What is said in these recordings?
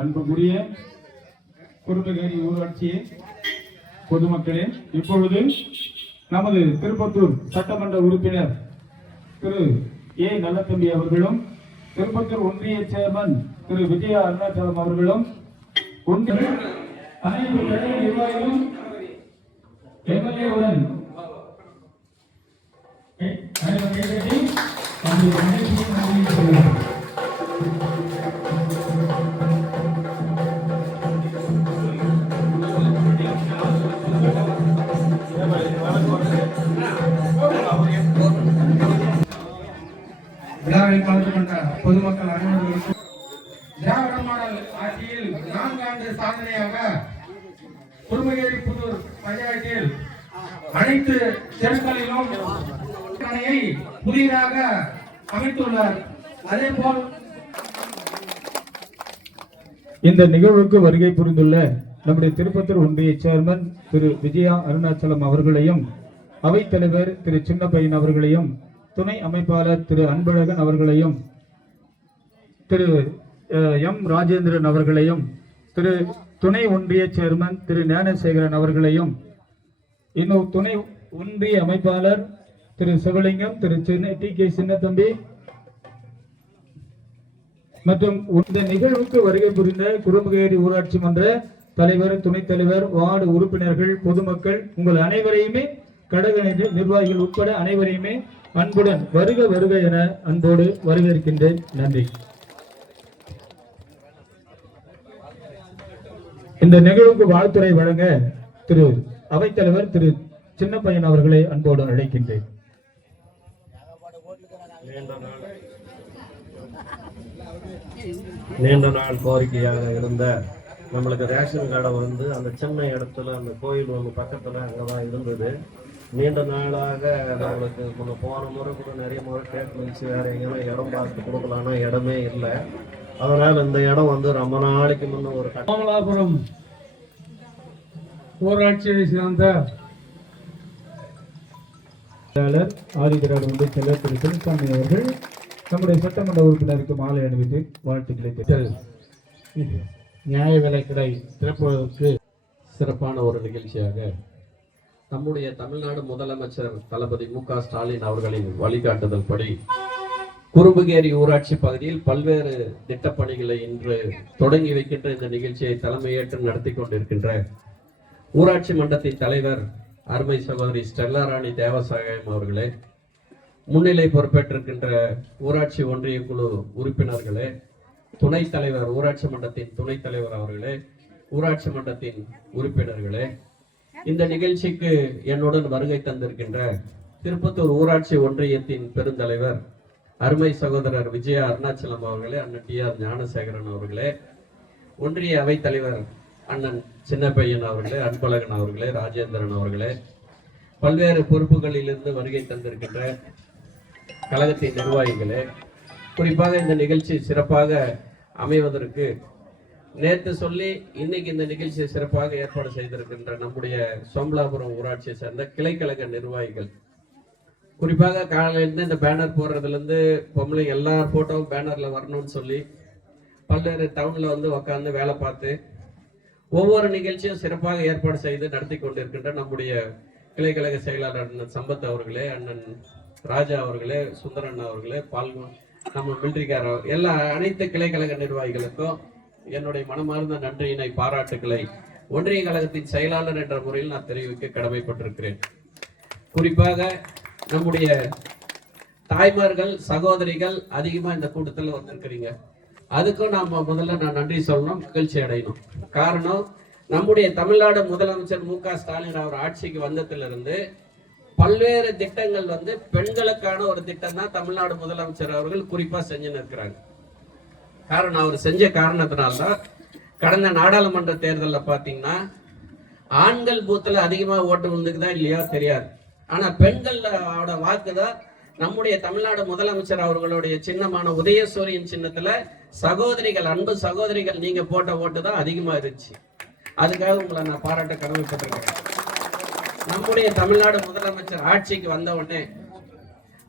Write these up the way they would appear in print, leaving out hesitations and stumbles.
அன்புக்குரிய குரும்பகேரி ஊராட்சி பொதுமக்களே, இப்பொழுது நமது திருப்பத்தூர் சட்டமன்ற உறுப்பினர் திரு ஏ நல்லத்தம்பி அவர்களும் திருப்பத்தூர் ஒன்றிய சேர்மன் திரு விஜயா அருணாச்சலம் அவர்களும் அனைத்து கழக நிர்வாகிகளும் எம்எல்ஏவுடன் விழாவில் கலந்து கொண்ட பொதுமக்கள் அனைவருக்கும் திராவிட மாடல் ஆட்சியில் 4 ஆண்டு சாதனையாக குரும்பகேரி புதூர் பஞ்சாயத்தில் அனைத்து தெருக்களிலும் கடையை புதிதாக அமைத்துள்ளார். அதேபோல் இந்த நிகழ்வுக்கு வருகை புரிந்துள்ள நம்முடைய திருப்பத்தூர் ஒன்றிய சேர்மன் திரு விஜயா அருணாச்சலம் அவர்களையும், அவைத்தலைவர் திரு சின்னப்பையன் அவர்களையும், துணை அமைப்பாளர் திரு அன்பழகன் அவர்களையும், திரு எம் ராஜேந்திரன் அவர்களையும், திரு துணை ஒன்றிய சேர்மன் திரு ஞானசேகரன் அவர்களையும், இன்னும் துணை ஒன்றிய அமைப்பாளர் திரு சிவலிங்கம், திரு டி கே சின்னத்தம்பி மற்றும் இந்த நிகழ்வுக்கு வருகை புரிந்த குரும்பகேரி ஊராட்சி மன்ற தலைவர், துணைத் தலைவர், வார்டு உறுப்பினர்கள், பொதுமக்கள் உங்கள் அனைவரையுமே, கழக நிர்வாகிகள் உட்பட அனைவரையுமே அன்புடன் வருக வருக என அன்போடு வரவேற்கின்றேன். நன்றி. இந்த நிகழ்வுக்கு வாழ்த்துறை வழங்க திரு அவைத்தலைவர் திரு சின்னப்பையன் அவர்களை அன்போடு அழைக்கின்றேன். நீண்ட நாள் கோரிக்கையாக இருந்த நம்மளுக்கு ரேஷன் கடை வந்து அந்த சின்ன இடத்துல அந்த கோயில் ஒன்று பக்கத்தில் அங்கே தான் இருந்தது. நீண்ட நாளாக நம்மளுக்கு போன முறை கூட நிறைய முறை கேட்டுச்சு, வேறு எங்கேனா இடம் பார்த்து கொடுக்கலான்னா இடமே இல்லை. அதனால் இந்த இடம் வந்து ரொம்ப நாளைக்கு முன்ன ஒரு கோமலாபுரம் ஊராட்சியை சேர்ந்த ஆதிதிராவிட ஒன்றிய செயலர் திரு சின்னசாமி அவர்கள் நம்முடைய சட்டமன்ற உறுப்பினருக்கு மாலை அணிவித்து வாழ்த்துக்களை நியாய விலைக்கடை திறப்பதற்கு சிறப்பான ஒரு நிகழ்ச்சியாக நம்முடைய தமிழ்நாடு முதலமைச்சர் தளபதி மு.க. ஸ்டாலின் அவர்களின் வழிகாட்டுதல் படி குரும்பகேரி ஊராட்சி பகுதியில் பல்வேறு திட்டப்பணிகளை இன்று தொடங்கி வைக்கின்ற இந்த நிகழ்ச்சியை தலைமையேற்று நடத்தி கொண்டிருக்கின்ற ஊராட்சி மன்றத்தின் தலைவர் அருமை சகோதரி ஸ்டெல்லா ராணி தேவசாயம் அவர்களே, முன்னிலை பொறுப்பேற்றிருக்கின்ற ஊராட்சி ஒன்றிய குழு உறுப்பினர்களே, துணைத் தலைவர், ஊராட்சி மன்றத்தின் துணைத் தலைவர் அவர்களே, ஊராட்சி மன்றத்தின் உறுப்பினர்களே, இந்த நிகழ்ச்சிக்கு என்னுடன் வருகை தந்திருக்கின்ற திருப்பத்தூர் ஊராட்சி ஒன்றியத்தின் பெருந்தலைவர் அருமை சகோதரர் விஜயா அருணாச்சலம் அவர்களே, அண்ணன் டி.ஆர். ஞானசேகரன் அவர்களே, ஒன்றிய அவைத் தலைவர் அண்ணன் சின்னப்பையன் அவர்களே, அன்பழகன் அவர்களே, ராஜேந்திரன் அவர்களே, பல்வேறு பொறுப்புகளிலிருந்து வருகை தந்திருக்கின்ற கழகத்தின் நிர்வாகிகளே, குறிப்பாக இந்த நிகழ்ச்சி சிறப்பாக அமைவதற்கு நேற்று சொல்லி இன்னைக்கு இந்த நிகழ்ச்சியை சிறப்பாக ஏற்பாடு செய்திருக்கின்ற நம்முடைய சோமலாபுரம் ஊராட்சியை சேர்ந்த கிளைக்கழக நிர்வாகிகள் குறிப்பாக காலையிலேருந்து இந்த பேனர் போடுறதுலேருந்து பொம்பளை எல்லா ஃபோட்டோவும் பேனரில் வரணும்னு சொல்லி பல்வேறு டவுனில் வந்து உட்காந்து வேலை பார்த்து ஒவ்வொரு நிகழ்ச்சியும் சிறப்பாக ஏற்பாடு செய்து நடத்தி கொண்டிருக்கின்ற நம்முடைய கிளைக்கழக செயலாளர் அண்ணன் சம்பத் அவர்களே, அண்ணன் ராஜா அவர்களே, சுந்தரன் அவர்களே, நம்ம மிலிட்ரிக்கார எல்லா அனைத்து கிளைக்கழக நிர்வாகிகளுக்கும் என்னுடைய மனமார்ந்த நன்றியினை பாராட்டுக்களை ஒன்றிய கழகத்தின் செயலாளர் என்ற முறையில் நான் தெரிவிக்க கடமைப்பட்டிருக்கிறேன். குறிப்பாக நம்முடைய தாய்மார்கள் சகோதரிகள் அதிகமா இந்த கூட்டத்தில் வந்திருக்கிறீங்க. அதுக்கும் நாம முதல்ல நான் நன்றி சொல்லணும், மகிழ்ச்சி அடையணும். காரணம், நம்முடைய தமிழ்நாடு முதலமைச்சர் மு.க. ஸ்டாலின் அவர் ஆட்சிக்கு வந்ததிலிருந்து பல்வேறு திட்டங்கள் வந்து பெண்களுக்கான ஒரு திட்டம் தான் தமிழ்நாடு முதலமைச்சர் அவர்கள் குறிப்பா செஞ்சுன்னு இருக்கிறாங்க. காரணம், அவர் செஞ்ச காரணத்தினால்தான் கடந்த நாடாளுமன்ற தேர்தலில் பார்த்தீங்கன்னா ஆண்கள் பூத்துல அதிகமா ஓட்டு விழுந்துக்குதா இல்லையா தெரியாது, ஆனா பெண்களோட வாக்கு தான் நம்முடைய தமிழ்நாடு முதலமைச்சர் அவர்களுடைய சின்னமான உதயசூரியன் சின்னத்துல சகோதரிகள், அன்பு சகோதரிகள் நீங்க போட்ட ஓட்டு தான் அதிகமா இருந்துச்சு. அதுக்காக உங்களை நான் பாராட்ட கடமைப்பட்டிருக்கிறேன். நம்முடைய தமிழ்நாடு முதலமைச்சர் ஆட்சிக்கு வந்த உடனே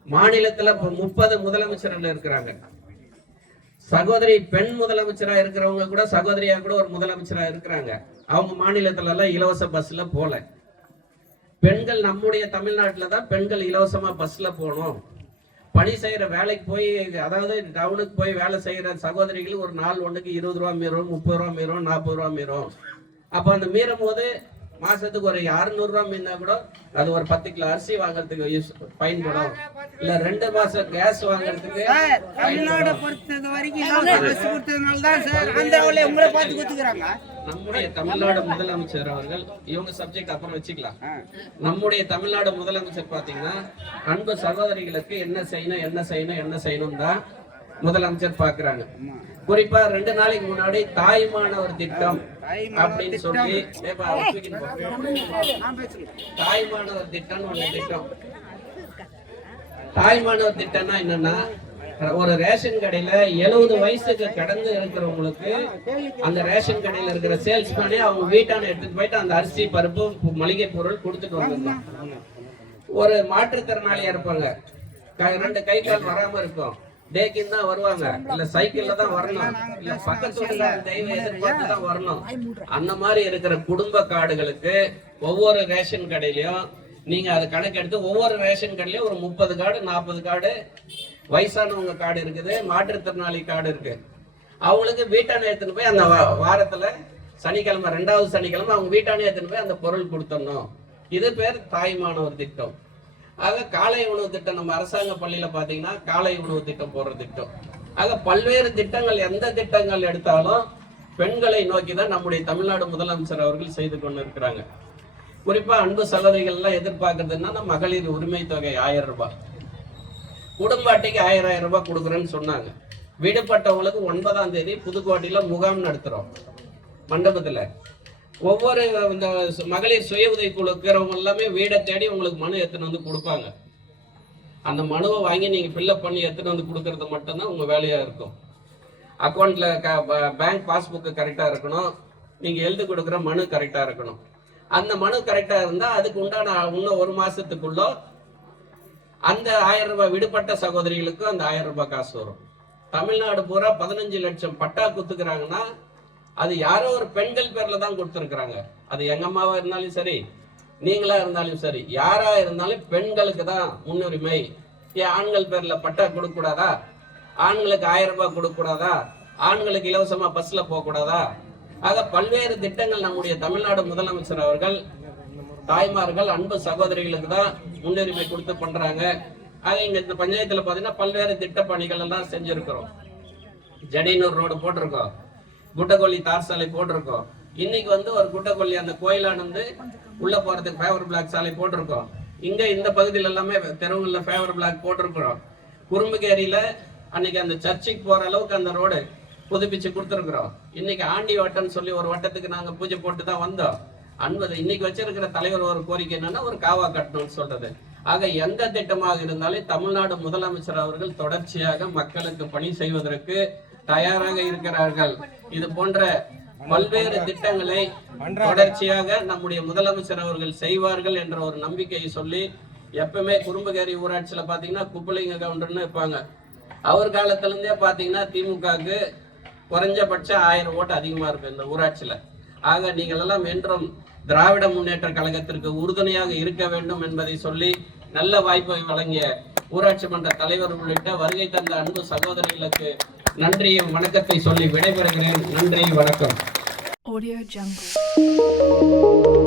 மாநிலத்துல 30 முதலமைச்சர்கள் இருக்கிறாங்க. சகோதரி பெண் முதலமைச்சரா இருக்கிறவங்க கூட சகோதரியா கூட ஒரு முதலமைச்சரா இருக்கிறாங்க. அவங்க மாநிலத்துல எல்லாம் இலவச பஸ்ல போல. பெண்கள் நம்முடைய தமிழ்நாட்டுல தான் பெண்கள் இலவசமா பஸ்ல போகணும். பணி செய்யற வேலைக்கு போய், அதாவது டவுனுக்கு போய் வேலை செய்யற சகோதரிகள் ஒரு நாள் ஒண்ணுக்கு 20 ரூபா மீறும், 30 ரூபா மீறும், 40 ரூபா மீறும். அப்ப அந்த மீறும் போது மாசத்துக்கு ஒரு 600 ரூபா மீந்தா கூட அது ஒரு 10 கிலோ அரிசி வாங்குறதுக்கு பயன்படும், இல்ல 2 மாசம் கேஸ் வாங்குறதுக்கு. நம்முடைய தமிழ்நாடு முதலமைச்சர் அவர்கள், இவங்க சப்ஜெக்ட் அப்புறம் வச்சுக்கலாம். நம்முடைய தமிழ்நாடு முதலமைச்சர் பாத்தீங்கன்னா அன்பு சகோதரிகளுக்கு என்ன செய்யணும் தான் முதலமைச்சர் பாக்குறாங்க. குறிப்பா 2 நாளைக்கு முன்னாடி தாய்மானவர் திட்டம் அப்படின்னு சொல்லி தாய்மானவர் திட்டம் ஒண்ணு திட்டம். தாய்மானவர் திட்டம்னா என்னன்னா, ஒரு ரேஷன் கடையில 70 வயசுக்கு கடந்து இருக்கிறவங்களுக்கு அந்த ரேஷன் கடையில இருக்கிற சேல்ஸ்மேனே அவங்க வீட்டான எடுத்துட்டு போயிட்டு அந்த அரிசி, பருப்பு, மளிகை பொருள் கொடுத்துட்டு வந்துருந்தோம். ஒரு மாற்றுத்திறனாளியா இருப்பாங்க, 2 கை கால் வராம இருக்கும், டேக்கின் தான் வருவாங்க, இல்ல சைக்கிள்ல தான் வரணும், இல்ல பக்கத்து தெய்வம் எதிர்பார்த்து தான் வரணும். அந்த மாதிரி இருக்கிற குடும்ப கார்டுகளுக்கு ஒவ்வொரு ரேஷன் கடையிலயும் நீங்க அதை கணக்கெடுத்து ஒவ்வொரு ரேஷன் கடையிலயும் ஒரு 30 கார்டு 40 கார்டு வயசானவங்க கார்டு இருக்குது, மாற்றுத்திறனாளி கார்டு இருக்கு. அவங்களுக்கு வீட்டான எடுத்துன்னு போய் அந்த வாரத்துல சனிக்கிழமை 2வது சனிக்கிழமை அவங்க வீட்டானே எடுத்துன்னு போய் அந்த பொருள் கொடுத்துடணும். இது பேர் தாய்மானவர் திட்டம். ஆக காலை உணவு திட்டம், நம்ம அரசாங்க பள்ளியில பாத்தீங்கன்னா காலை உணவு திட்டம் போடுற திட்டம். ஆக பல்வேறு திட்டங்கள், எந்த திட்டங்கள் எடுத்தாலும் பெண்களை நோக்கி தான் நம்முடைய தமிழ்நாடு முதலமைச்சர் அவர்கள் செய்து கொண்டு இருக்கிறாங்க. குறிப்பா அன்பு சகோதரிகள் எல்லாம் எதிர்பார்க்கறதுன்னா மகளிர் உரிமை தொகை 1000 ரூபாய், குடும்ப அட்டைக்கு 1000 ரூபாய் கொடுக்குறேன்னு சொன்னாங்க. விடுபட்டவங்களுக்கு 9ஆம் தேதி புதுக்கோட்டையில முகாம் நடத்துறோம் மண்டபத்துல. ஒவ்வொரு இந்த மகளிர் சுய உதவி குழு இருக்கிறவங்க எல்லாமே வீடை தேடி உங்களுக்கு மனு எடுத்துன்னு வந்து கொடுப்பாங்க. அந்த மனுவை வாங்கி நீங்க ஃபில்அப் பண்ணி எடுத்துன்னு வந்து கொடுக்கறது மட்டும்தான் உங்க வேலையா இருக்கும். அக்கௌண்ட்ல பேங்க் பாஸ்புக் கரெக்டா இருக்கணும், நீங்க எழுதி கொடுக்குற மனு கரெக்டா இருக்கணும். அந்த மனு கரெக்டா இருந்தா அதுக்கு உண்டான இன்னும் 1 மாசத்துக்குள்ள அந்த 1000 ரூபாய் விடுபட்ட சகோதரிகளுக்கு அந்த 1000 ரூபாய் காசு வரும். தமிழ்நாடு பூரா 15 லட்சம் பட்டா குத்துக்கிறாங்கன்னா அது யாரோ ஒரு பெண்கள் பேர்ல தான் கொடுத்துருக்குறாங்க. அது எங்க அம்மாவா இருந்தாலும் சரி, நீங்களா இருந்தாலும் சரி, யாரா இருந்தாலும் பெண்களுக்கு தான் முன்னுரிமை. ஏன் ஆண்கள் பேர்ல பட்டா கொடுக்க கூடாதா? ஆண்களுக்கு 1000 ரூபாய் கொடுக்க கூடாதா? ஆண்களுக்கு இலவசமா பஸ்ல போக கூடாதா? ஆக பல்வேறு திட்டங்கள் நம்முடைய தமிழ்நாடு முதலமைச்சர் அவர்கள் தாய்மார்கள், அன்பு சகோதரிகளுக்கு தான் முன்னுரிமை கொடுத்து பண்றாங்க. ஆக இங்க இந்த பஞ்சாயத்துல பாத்தீங்கன்னா பல்வேறு திட்ட பணிகள் எல்லாம் செஞ்சிருக்கிறோம். ஜடினூர் ரோடு போட்டிருக்கோம், குட்டக்கொல்லி தார் சாலை போட்டிருக்கோம். இன்னைக்கு வந்து ஒரு குட்டக்கொல்லி அந்த கோயிலானது உள்ள போறதுக்கு ஃபேவர் பிளாக் சாலை போட்டிருக்கோம். இங்க இந்த பகுதியில் எல்லாமே தெருவுல ஃபேவர் பிளாக் போட்டிருக்கிறோம். குறும்புகேரியில அன்னைக்கு அந்த சர்ச்சுக்கு போற அளவுக்கு அந்த ரோடு புதுப்பிச்சு கொடுத்துருக்குறோம். இன்னைக்கு ஆண்டி வட்டம்னு சொல்லி ஒரு வட்டத்துக்கு நாங்க பூஜை போட்டு தான் வந்தோம். அன்பது இன்னைக்கு வச்சிருக்கிற தலைவர் ஒரு கோரிக்கை என்னன்னா ஒரு காவா கட்டணும்னு சொல்றது. ஆக எந்த திட்டமாக இருந்தாலும் தமிழ்நாடு முதலமைச்சர் அவர்கள் தொடர்ச்சியாக மக்களுக்கு பணி செய்வதற்கு தயாராக இருக்கிறார்கள். இது போன்ற பல்வேறு திட்டங்களை தொடர்ச்சியாக நம்முடைய முதலமைச்சர் அவர்கள் செய்வார்கள் என்ற ஒரு நம்பிக்கையை சொல்லி எப்பவுமே குறும்புகேரி ஊராட்சியில பாத்தீங்கன்னா குப்பலிங்க கவுண்டர்னு இருப்பாங்க. அவர் காலத்துல இருந்தே பாத்தீங்கன்னா திமுகவுக்கு குறைஞ்சபட்சம் 1000 ஓட்டு அதிகமா இருக்கும் இந்த ஊராட்சியில. ஆக நீங்கள் எல்லாம் என்றும் திராவிட முன்னேற்ற கழகத்திற்கு உறுதுணையாக இருக்க வேண்டும் என்பதை சொல்லி நல்ல வாய்ப்பை வழங்கிய ஊராட்சி மன்ற தலைவர் உள்ளிட்ட வருகை தந்த அன்பு சகோதரிகளுக்கு நன்றியும் வணக்கத்தை சொல்லி விடைபெறுகிறேன். நன்றி, வணக்கம். Audio Jungle.